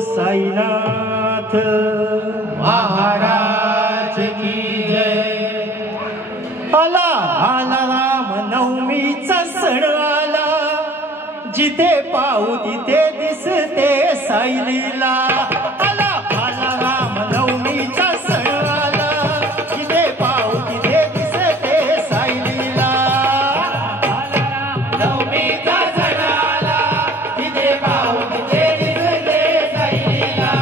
साईनाथ महाराज की जय। आला आला राम नवमीचा सण आला, जिथे पाहू तिथे दिसते साई लीला। आला आला राम नवमीचा सण आला, जिथे पाहू तिथे दिसते साई लीला। आला राम नवमीचा सण आला, जिथे पाहू तिथे दिसते साई लीला।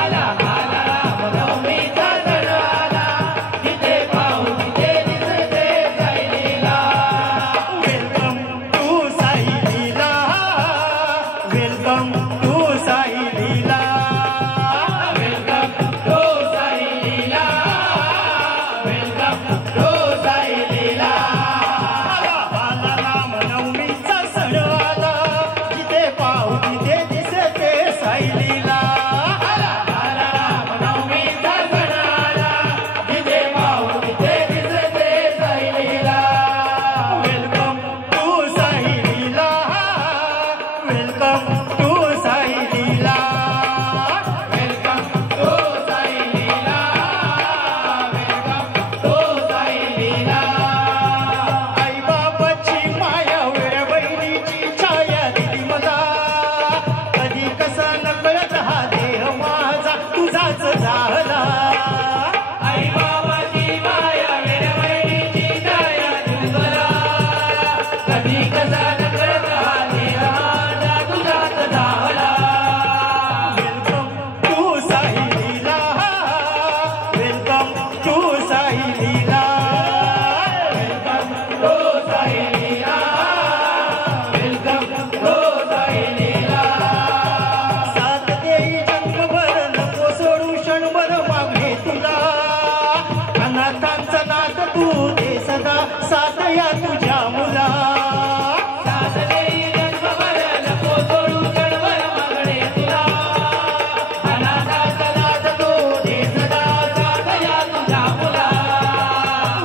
आला आला राम नवमीचा सण आला, जिथे पाहू तिथे दिसते साई लीला। Welcome to Sai Leela, welcome to Sai Leela, welcome to Sai Leela, welcome to Sai Leela. आला राम नवमीचा सण आला, जिथे पाहू तिथे दिसते साई लीला। आला आला राम नवमीचा सण आला, जिथे पाहू तिथे दिसते साई लीला। Welcome to Sai Leela, welcome to Sai Leela, welcome to Sai Leela, welcome to Sai Leela. आई बाबाची माया वेळ बहिणीची छाया दिली मला, कधी कसा नकळत हा देह माझा तुझाच झाला। आई बाबाची माया वेड्या बहिणीची छाया दिली मला, कधी कसा नकळत हा देह माझा तुझ्यात धावला। Welcome to Sai Leela, welcome to Sai Leela, welcome to Sai Leela, welcome to Sai Leela. साथ देई जन्मभर नको सोडू क्षणभर मागे तुला, अनाथांचा नाथ तू दे सदा साथ या तुझ्या मुला। साथ देई जन्मभर नको सोडू क्षणभर मागणे तुला, अनाथाचा नाथ तू दे सदा साथ या तुझ्या मुला।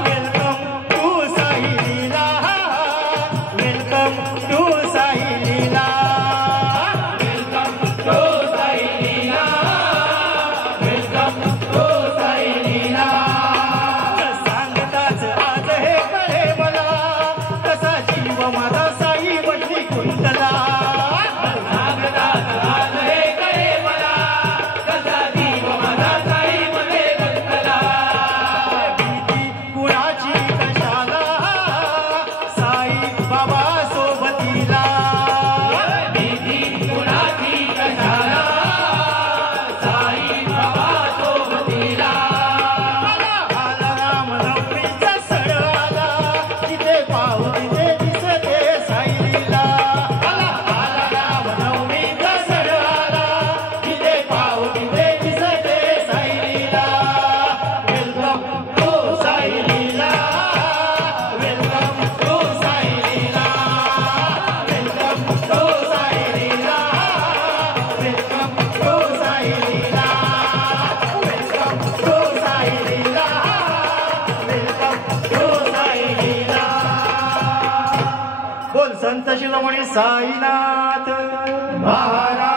Welcome to Sai Leela, welcome to Sai Leela, welcome to Sai Leela, welcome to Sai Leela. सांगताच आज हे कळे मला, कसा जीव माझा साई वडली कुंडला। सांगतात आज हे कळे मला, कसा जीव माझा साईमध्ये गुंतला। भीती कुणाची कशाला, साई बाबा सोबतीला। भीती कुणाची कशाला, साई बाबा सोबतीला। आला राम नवमीचा सण आला, जिथे पाहू तिथे दिसते साई लीला। आला राम नवमीचा सण आला, जिथे पाहू तिथे दिसते साई लीला। Welcome to Sai Leela, welcome to Sai Leela, welcome to Sai Leela, welcome to Sai Leela, welcome to Sai Leela, welcome to Sai Leela. बोल संत शिरोमणी साईनाथ महाराज